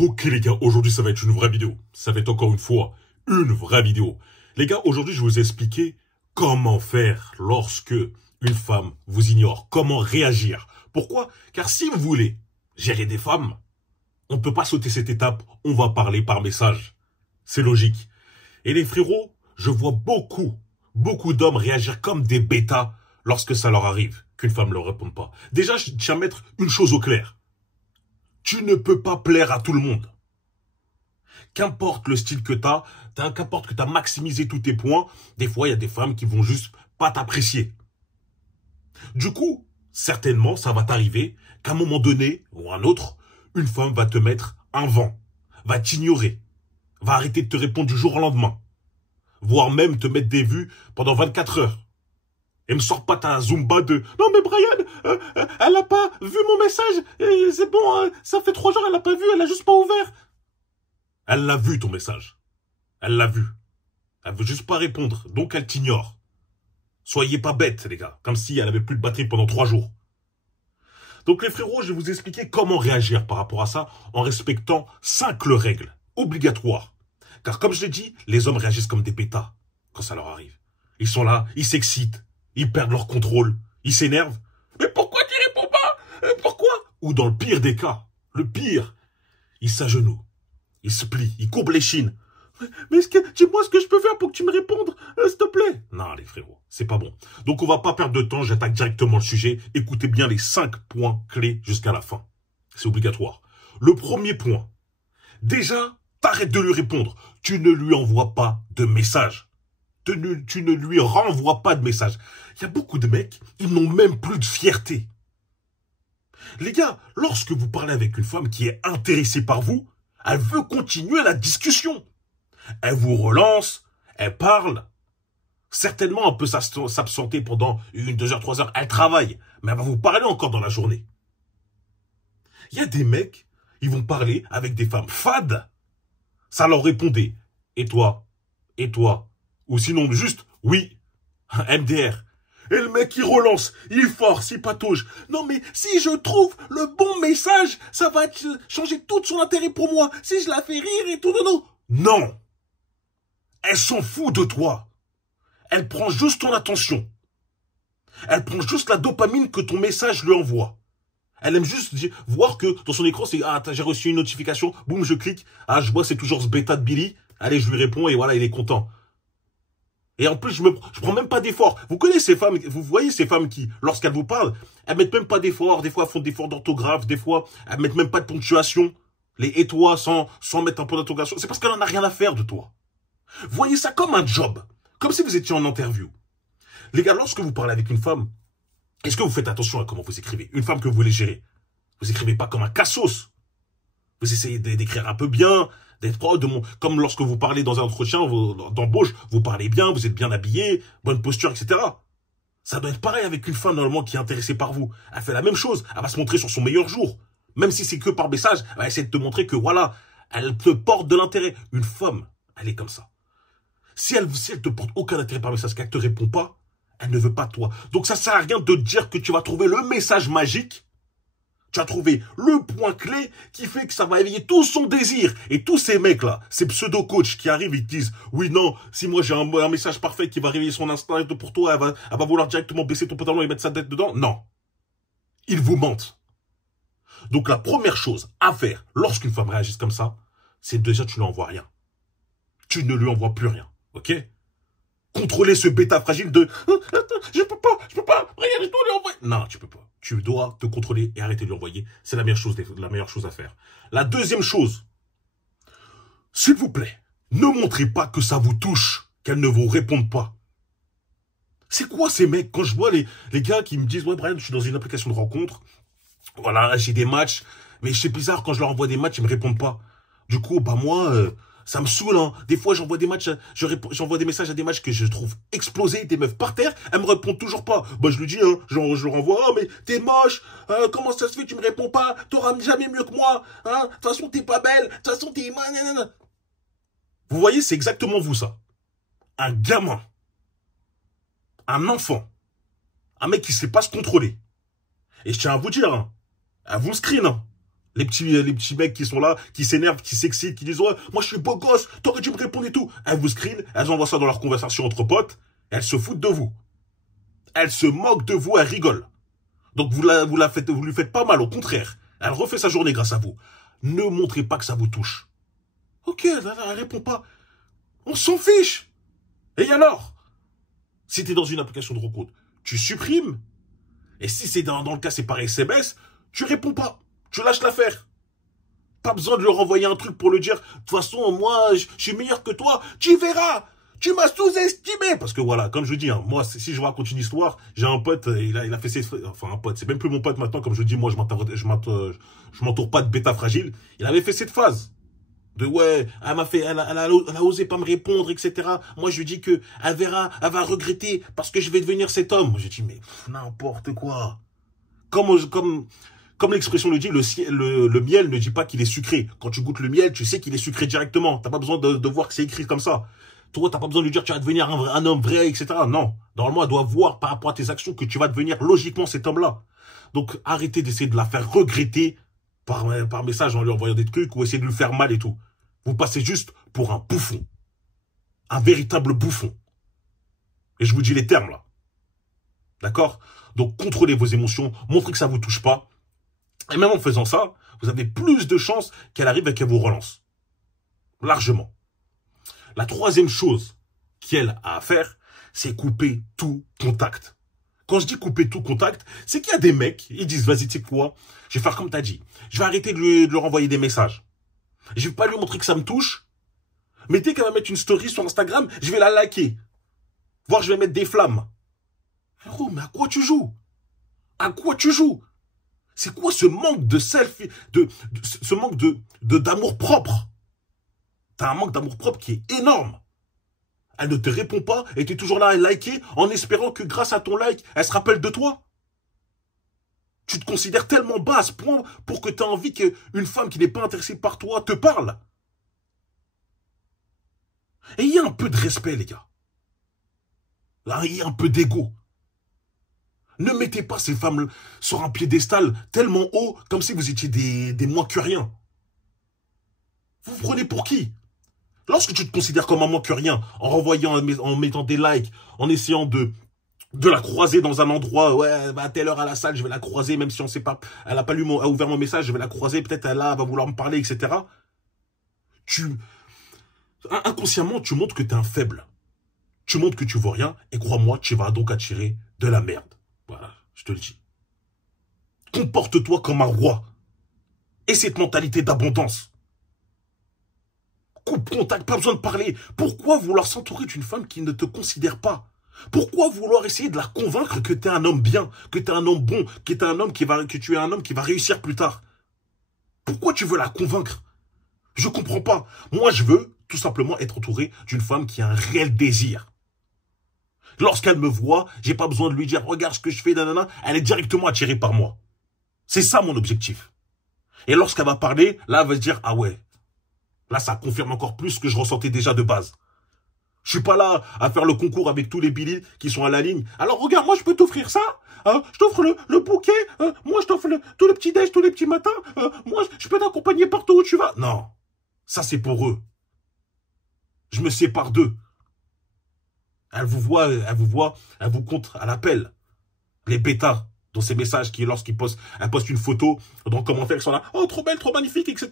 Ok les gars, aujourd'hui ça va être une vraie vidéo. Ça va être encore une fois une vraie vidéo. Les gars, aujourd'hui je vais vous expliquer comment faire lorsque une femme vous ignore. Comment réagir. Pourquoi? Car si vous voulez gérer des femmes, on ne peut pas sauter cette étape. On va parler par message. C'est logique. Et les frérots, je vois beaucoup d'hommes réagir comme des bêtas lorsque ça leur arrive qu'une femme ne leur réponde pas. Déjà, je tiens à mettre une chose au clair. Tu ne peux pas plaire à tout le monde. Qu'importe le style que qu'importe que tu as maximisé tous tes points, des fois, il y a des femmes qui vont juste pas t'apprécier. Du coup, certainement, ça va t'arriver qu'à un moment donné, ou un autre, une femme va te mettre un vent, va t'ignorer, va arrêter de te répondre du jour au lendemain, voire même te mettre des vues pendant 24 heures. Et me sors pas ta Zumba de « Non mais Brian, elle a pas vu mon message, c'est bon, ça fait 3 jours, elle a pas vu, elle a juste pas ouvert. » Elle l'a vu ton message. Elle l'a vu. Elle veut juste pas répondre, donc elle t'ignore. Soyez pas bêtes les gars, comme si elle avait plus de batterie pendant 3 jours. Donc les frérots, je vais vous expliquer comment réagir par rapport à ça en respectant 5 règles obligatoires. Car comme je l'ai dit, les hommes réagissent comme des pétas quand ça leur arrive. Ils sont là, ils s'excitent. Ils perdent leur contrôle. Ils s'énervent. Mais pourquoi tu réponds pas? Pourquoi? Ou dans le pire des cas, le pire, ils s'agenouillent. Ils se plient. Ils courbent les chines. Mais dis-moi ce que je peux faire pour que tu me répondes, s'il te plaît. Non, les frérots, c'est pas bon. Donc, on va pas perdre de temps. J'attaque directement le sujet. Écoutez bien les 5 points clés jusqu'à la fin. C'est obligatoire. Le premier point. Déjà, t'arrêtes de lui répondre. Tu ne lui envoies pas de message. Tu ne lui renvoies pas de message. Il y a beaucoup de mecs, ils n'ont même plus de fierté. Les gars, lorsque vous parlez avec une femme qui est intéressée par vous, elle veut continuer la discussion. Elle vous relance, elle parle. Certainement, elle peut s'absenter pendant 1, 2 heures, 3 heures. Elle travaille, mais elle va vous parler encore dans la journée. Il y a des mecs, ils vont parler avec des femmes fades. Ça leur répondait. Et toi? Et toi? Ou sinon, juste, oui, MDR. Et le mec, il relance, il force, il patauge. Non, mais si je trouve le bon message, ça va changer tout son intérêt pour moi. Si je la fais rire et tout, non. Non. Elle s'en fout de toi. Elle prend juste ton attention. Elle prend juste la dopamine que ton message lui envoie. Elle aime juste voir que dans son écran, c'est « Ah, j'ai reçu une notification, boum, je clique. Ah, je vois, c'est toujours ce bêta de Billy. Allez, je lui réponds et voilà, il est content. » Et en plus, je prends même pas d'effort. Vous connaissez ces femmes, vous voyez ces femmes qui, lorsqu'elles vous parlent, elles mettent même pas d'effort. Des fois, elles font des efforts d'orthographe. Des fois, elles mettent même pas de ponctuation. Les et toi sans mettre un point d'interrogation. C'est parce qu'elle en a rien à faire de toi. Voyez ça comme un job. Comme si vous étiez en interview. Les gars, lorsque vous parlez avec une femme, est-ce que vous faites attention à comment vous écrivez? Une femme que vous voulez gérer. Vous écrivez pas comme un cassos. Vous essayez d'écrire un peu bien, d'être proche comme lorsque vous parlez dans un entretien d'embauche, vous parlez bien, vous êtes bien habillé, bonne posture, etc. Ça doit être pareil avec une femme normalement qui est intéressée par vous. Elle fait la même chose, elle va se montrer sur son meilleur jour. Même si c'est que par message, elle va essayer de te montrer que voilà, elle te porte de l'intérêt. Une femme, elle est comme ça. Si elle te porte aucun intérêt par message, qu'elle ne te répond pas, elle ne veut pas de toi. Donc ça sert à rien de te dire que tu vas trouver le message magique. Tu as trouvé le point clé qui fait que ça va éveiller tout son désir. Et tous ces mecs-là, ces pseudo-coachs qui arrivent et qui disent « Oui, non, si moi j'ai un message parfait qui va réveiller son instinct pour toi, elle va vouloir directement baisser ton pantalon et mettre sa tête dedans. » Non. Ils vous mentent. Donc la première chose à faire lorsqu'une femme réagit comme ça, c'est déjà tu ne lui envoies rien. Tu ne lui envoies plus rien. Ok? Contrôler ce bêta fragile de « Je peux pas, rien, je dois lui envoyer. » Non, tu peux pas. Tu dois te contrôler et arrêter de lui envoyer. C'est la meilleure chose à faire. La deuxième chose, s'il vous plaît, ne montrez pas que ça vous touche, qu'elle ne vous réponde pas. C'est quoi ces mecs? Quand je vois les gars qui me disent « Ouais, Brian, je suis dans une application de rencontre. Voilà, j'ai des matchs. Mais c'est bizarre, quand je leur envoie des matchs, ils me répondent pas. Du coup, bah moi... ça me saoule, hein. Des fois, j'envoie des matchs, j'envoie des messages à des matchs que je trouve explosés, des meufs par terre, elles me répondent toujours pas. Bah, je lui dis, hein, je leur envoie, oh, mais t'es moche, comment ça se fait, tu me réponds pas, t'auras jamais mieux que moi, hein, de toute façon, t'es pas belle, de toute façon, t'es... Vous voyez, c'est exactement vous, ça. Un gamin, un enfant, un mec qui sait pas se contrôler. Et je tiens à vous dire, hein, à vous screen, hein, Les petits mecs qui sont là, qui s'énervent, qui s'excitent, qui disent « Ouais, moi je suis beau gosse, t'aurais dû me répondre et tout ». Elles vous screen, elles envoient ça dans leur conversation entre potes, elles se foutent de vous. Elles se moquent de vous, elles rigolent. Donc vous lui faites pas mal, au contraire. Elle refait sa journée grâce à vous. Ne montrez pas que ça vous touche. Ok, elle répond pas. On s'en fiche. Et alors? Si t'es dans une application de rencontre, tu supprimes. Et si c'est dans le cas, c'est par SMS, tu réponds pas. Tu lâches l'affaire. Pas besoin de lui renvoyer un truc pour lui dire, de toute façon, moi, je suis meilleur que toi. Tu verras. Tu m'as sous-estimé. Parce que voilà, comme je dis, hein, moi, si je vous raconte une histoire, j'ai un pote, il a fait enfin, un pote, c'est même plus mon pote maintenant, comme je dis, moi, je m'entoure pas de bêta fragile. Il avait fait cette phase. De ouais, elle a osé pas me répondre, etc. Moi, je lui dis que elle verra, elle va regretter parce que je vais devenir cet homme. J'ai dit, mais n'importe quoi. Comme l'expression le dit, le miel ne dit pas qu'il est sucré. Quand tu goûtes le miel, tu sais qu'il est sucré directement. T'as pas besoin de voir que c'est écrit comme ça. Toi, t'as pas besoin de lui dire tu vas devenir un homme vrai, etc. Non. Normalement, elle doit voir par rapport à tes actions que tu vas devenir logiquement cet homme-là. Donc, arrêtez d'essayer de la faire regretter par message en lui envoyant des trucs ou essayer de lui faire mal et tout. Vous passez juste pour un bouffon. Un véritable bouffon. Et je vous dis les termes là. D'accord? Donc, contrôlez vos émotions, montrez que ça vous touche pas. Et même en faisant ça, vous avez plus de chances qu'elle arrive et qu'elle vous relance. Largement. La troisième chose qu'elle a à faire, c'est couper tout contact. Quand je dis couper tout contact, c'est qu'il y a des mecs, ils disent, vas-y, tu sais quoi, je vais faire comme t'as dit. Je vais arrêter de lui renvoyer des messages. Je vais pas lui montrer que ça me touche. Mais dès qu'elle va mettre une story sur Instagram, je vais la liker. Voire je vais mettre des flammes. Frérot, mais à quoi tu joues? À quoi tu joues? C'est quoi ce manque de selfie, ce manque d'amour propre? T'as un manque d'amour propre qui est énorme. Elle ne te répond pas et t'es toujours là à liker en espérant que grâce à ton like, elle se rappelle de toi. Tu te considères tellement bas à ce point pour que t'aies envie qu'une femme qui n'est pas intéressée par toi te parle. Ayez un peu de respect, les gars. Ayez un peu d'ego. Ne mettez pas ces femmes sur un piédestal tellement haut comme si vous étiez des moins que rien. Vous vous prenez pour qui? Lorsque tu te considères comme un moins que rien, en mettant des likes, en essayant de la croiser dans un endroit, ouais, bah, à telle heure à la salle, je vais la croiser, même si on sait pas, elle a pas ouvert mon message, je vais la croiser, peut-être elle va vouloir me parler, etc. Inconsciemment, tu montres que tu es un faible. Tu montres que tu vaux rien, et crois-moi, tu vas donc attirer de la merde. Voilà, je te le dis. Comporte-toi comme un roi. Et cette mentalité d'abondance. Coupe contact, pas besoin de parler. Pourquoi vouloir s'entourer d'une femme qui ne te considère pas? Pourquoi vouloir essayer de la convaincre que tu es un homme bien, que tu es un homme bon, que tu es un homme qui va réussir plus tard? Pourquoi tu veux la convaincre? Je comprends pas. Moi, je veux tout simplement être entouré d'une femme qui a un réel désir. Lorsqu'elle me voit, j'ai pas besoin de lui dire « Regarde ce que je fais, nanana ». Elle est directement attirée par moi. C'est ça mon objectif. Et lorsqu'elle va parler, là, elle va se dire « Ah ouais ». Là, ça confirme encore plus ce que je ressentais déjà de base. Je suis pas là à faire le concours avec tous les billets qui sont à la ligne. Alors regarde, moi je peux t'offrir ça. Hein, je t'offre le bouquet. Moi je t'offre tous les petits déj, tous les petits matins. Moi je peux t'accompagner partout où tu vas. Non, ça c'est pour eux. Je me sépare d'eux. Elle vous compte à l'appel. Les bêtas dans ces messages qui, lorsqu'ils postent, elle poste une photo, dans le commentaire, ils sont là, oh, trop belle, trop magnifique, etc.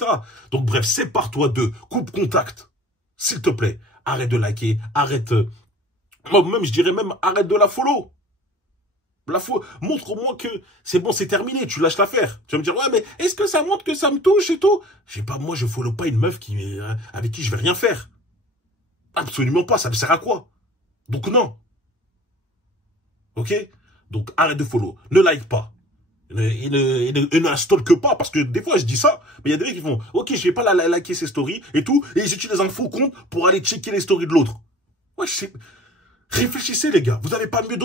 Donc, bref, sépare-toi d'eux, coupe contact. S'il te plaît, arrête de liker, arrête, même, je dirais même, arrête de la follow. Montre-moi que c'est bon, c'est terminé, tu lâches l'affaire. Tu vas me dire, ouais, mais est-ce que ça montre que ça me touche et tout? Je sais pas, moi, je follow pas une meuf avec qui je vais rien faire. Absolument pas, ça me sert à quoi? Donc, non. Ok? Donc, arrête de follow. Ne like pas. Et ne stalke pas. Parce que des fois, je dis ça. Mais il y a des mecs qui font, ok, je vais pas liker ses stories et tout. Et ils utilisent un faux compte pour aller checker les stories de l'autre. Ouais, réfléchissez, les gars. Vous n'avez pas mieux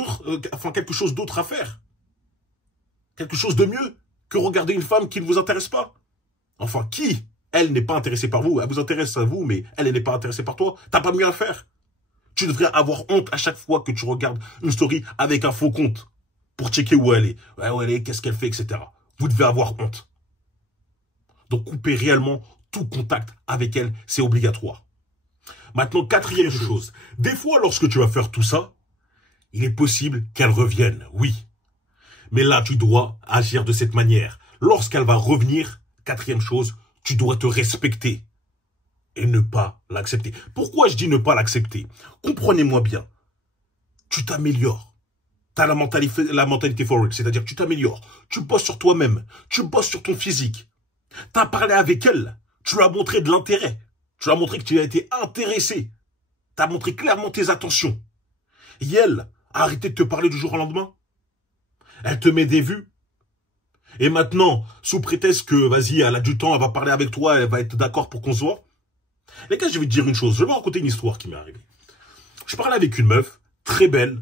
quelque chose d'autre à faire. Quelque chose de mieux que regarder une femme qui ne vous intéresse pas. Enfin, qui, elle, n'est pas intéressée par vous. Elle vous intéresse à vous, mais elle n'est pas intéressée par toi. T'as pas mieux à faire. Tu devrais avoir honte à chaque fois que tu regardes une story avec un faux compte. Pour checker où elle est. Où elle est, qu'est-ce qu'elle fait, etc. Vous devez avoir honte. Donc, couper réellement tout contact avec elle, c'est obligatoire. Maintenant, quatrième chose. Des fois, lorsque tu vas faire tout ça, il est possible qu'elle revienne, oui. Mais là, tu dois agir de cette manière. Lorsqu'elle va revenir, quatrième chose, tu dois te respecter et ne pas l'accepter. Pourquoi je dis ne pas l'accepter? Comprenez-moi bien. Tu t'améliores. Tu as la mentalité forward, c'est-à-dire que tu t'améliores. Tu bosses sur toi-même. Tu bosses sur ton physique. Tu as parlé avec elle. Tu lui as montré de l'intérêt. Tu lui as montré que tu as été intéressé. Tu as montré clairement tes attentions. Et elle a arrêté de te parler du jour au lendemain. Elle te met des vues. Et maintenant, sous prétexte que, vas-y, elle a du temps, elle va parler avec toi, elle va être d'accord pour qu'on se voit. Les gars, je vais te dire une chose. Je vais vous raconter une histoire qui m'est arrivée. Je parlais avec une meuf, très belle,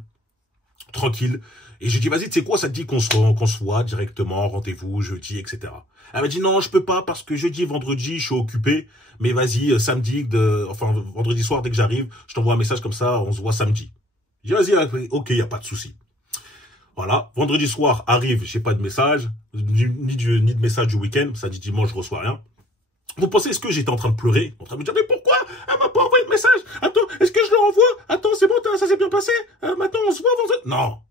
tranquille. Et je dis, vas-y, tu sais quoi, ça te dit qu'on se voit directement, rendez-vous, jeudi, etc. Elle m'a dit, non, je peux pas parce que jeudi et vendredi, je suis occupé. Mais vas-y, samedi, vendredi soir, dès que j'arrive, je t'envoie un message comme ça, on se voit samedi. Je dis, vas-y, ok, il n'y a pas de souci. Voilà, vendredi soir arrive, j'ai pas de message, ni de message du week-end, ça dit dimanche, je reçois rien. Vous pensez, est-ce que j'étais en train de pleurer? En train de me dire, mais pourquoi elle m'a pas envoyé de message? Attends, est-ce que je le renvoie? Attends, c'est bon, ça s'est bien passé? Maintenant, on se voit vendredi. Non,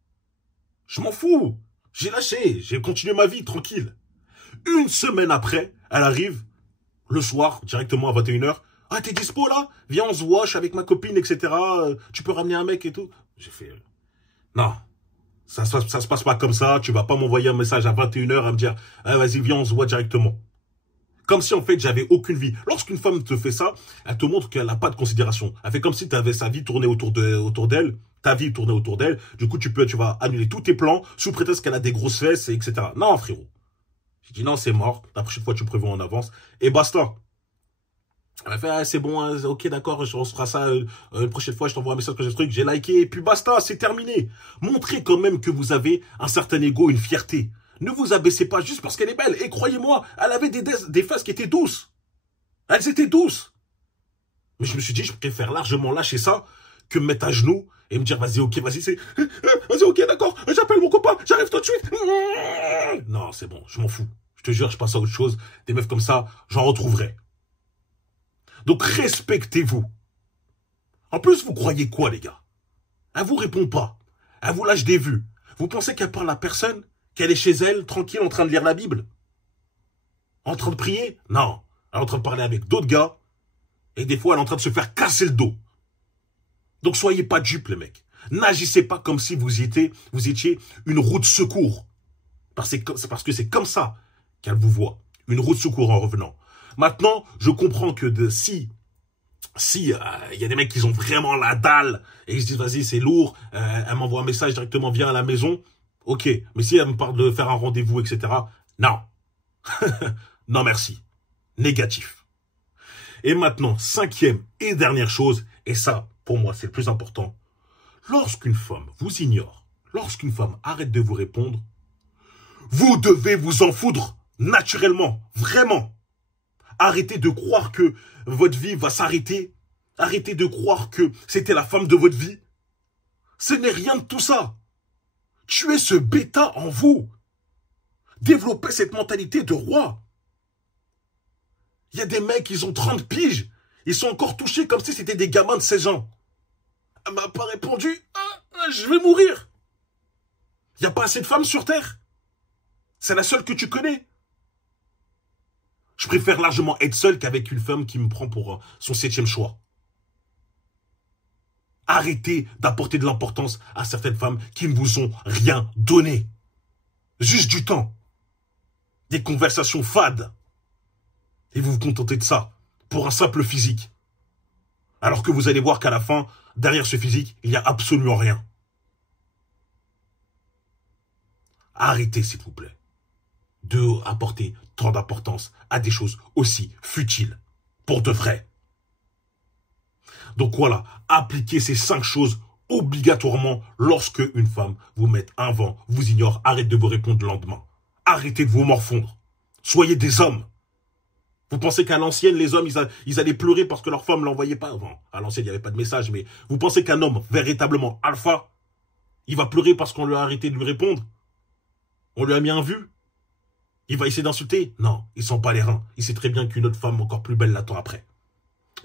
je m'en fous. J'ai lâché, j'ai continué ma vie, tranquille. Une semaine après, elle arrive, le soir, directement à 21h. Ah, t'es dispo là? Viens, on se voit, je suis avec ma copine, etc. Tu peux ramener un mec et tout. J'ai fait, non. Ça se passe pas comme ça, tu vas pas m'envoyer un message à 21h à me dire ah, vas-y viens on se voit directement. Comme si en fait j'avais aucune vie. Lorsqu'une femme te fait ça, elle te montre qu'elle n'a pas de considération. Elle fait comme si tu avais sa vie tournée autour d'elle, ta vie tournée autour d'elle. Du coup tu vas annuler tous tes plans sous prétexte qu'elle a des grosses fesses, etc. Non frérot. J'ai dit non c'est mort, la prochaine fois tu prévois en avance et basta. Elle a fait, ah, c'est bon, hein, ok, d'accord, on se fera ça une prochaine fois, je t'envoie un message que j'ai ce truc, j'ai liké, et puis basta, c'est terminé. Montrez quand même que vous avez un certain ego, une fierté. Ne vous abaissez pas juste parce qu'elle est belle. Et croyez-moi, elle avait des fesses qui étaient douces. Elles étaient douces. Mais je me suis dit, je préfère largement lâcher ça que me mettre à genoux et me dire, vas-y, ok, vas-y, vas-y, ok, d'accord, j'appelle mon copain, j'arrive tout de suite. Non, c'est bon, je m'en fous. Je te jure, je passe à autre chose. Des meufs comme ça, j'en retrouverai. Donc, respectez-vous. En plus, vous croyez quoi, les gars? Elle vous répond pas. Elle vous lâche des vues. Vous pensez qu'elle parle à personne? Qu'elle est chez elle, tranquille, en train de lire la Bible? En train de prier? Non. Elle est en train de parler avec d'autres gars. Et des fois, elle est en train de se faire casser le dos. Donc, soyez pas dupes, les mecs. N'agissez pas comme si vous étiez une roue de secours. Parce que c'est comme ça qu'elle vous voit. Une roue de secours en revenant. Maintenant, je comprends que si y a des mecs qui ont vraiment la dalle et ils se disent vas-y c'est lourd, elle m'envoie un message directement viens à la maison, ok, mais si elle me parle de faire un rendez-vous, etc., non. Non merci. Négatif. Et maintenant, cinquième et dernière chose, et ça, pour moi, c'est le plus important. Lorsqu'une femme vous ignore, lorsqu'une femme arrête de vous répondre, vous devez vous en foutre naturellement, vraiment. Arrêtez de croire que votre vie va s'arrêter. Arrêtez de croire que c'était la femme de votre vie. Ce n'est rien de tout ça. Tuez ce bêta en vous. Développez cette mentalité de roi. Il y a des mecs, ils ont 30 piges. Ils sont encore touchés comme si c'était des gamins de 16 ans. Elle m'a pas répondu. Je vais mourir. Il n'y a pas assez de femmes sur Terre. C'est la seule que tu connais. Je préfère largement être seul qu'avec une femme qui me prend pour son 7e choix. Arrêtez d'apporter de l'importance à certaines femmes qui ne vous ont rien donné. Juste du temps. Des conversations fades. Et vous vous contentez de ça. Pour un simple physique. Alors que vous allez voir qu'à la fin, derrière ce physique, il n'y a absolument rien. Arrêtez s'il vous plaît de apporter tant d'importance à des choses aussi futiles, pour de vrai. Donc voilà, appliquez ces 5 choses obligatoirement lorsque une femme vous met un vent, vous ignore, arrête de vous répondre le lendemain. Arrêtez de vous morfondre. Soyez des hommes. Vous pensez qu'à l'ancienne, les hommes, ils allaient pleurer parce que leur femme ne l'envoyait pas? Bon, à l'ancienne, il n'y avait pas de message, mais vous pensez qu'un homme, véritablement alpha, il va pleurer parce qu'on lui a arrêté de lui répondre? On lui a mis un vu? Il va essayer d'insulter? Non, il sent pas les reins. Il sait très bien qu'une autre femme encore plus belle l'attend après.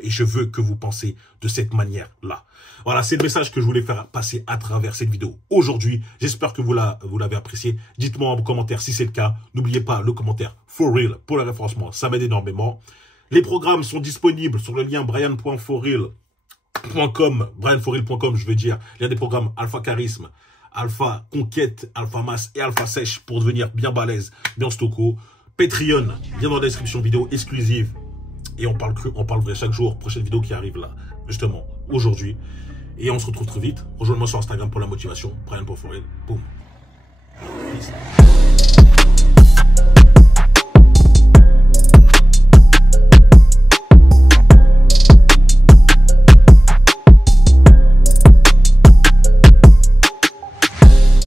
Et je veux que vous pensez de cette manière-là. Voilà, c'est le message que je voulais faire passer à travers cette vidéo aujourd'hui. J'espère que vous l'avez apprécié. Dites-moi en commentaire si c'est le cas. N'oubliez pas le commentaire for real pour le référencement. Ça m'aide énormément. Les programmes sont disponibles sur le lien brianforreal.com, je veux dire. Il y a des programmes Alpha Charisme, Alpha Conquête, Alpha Masse et Alpha Sèche pour devenir bien balèze, bien stocko. Patreon, lien dans la description, vidéo exclusive. Et on parle vrai chaque jour. Prochaine vidéo qui arrive là, justement, aujourd'hui. Et on se retrouve très vite. Rejoignez-moi sur Instagram pour la motivation. Brian.forreal. Boum.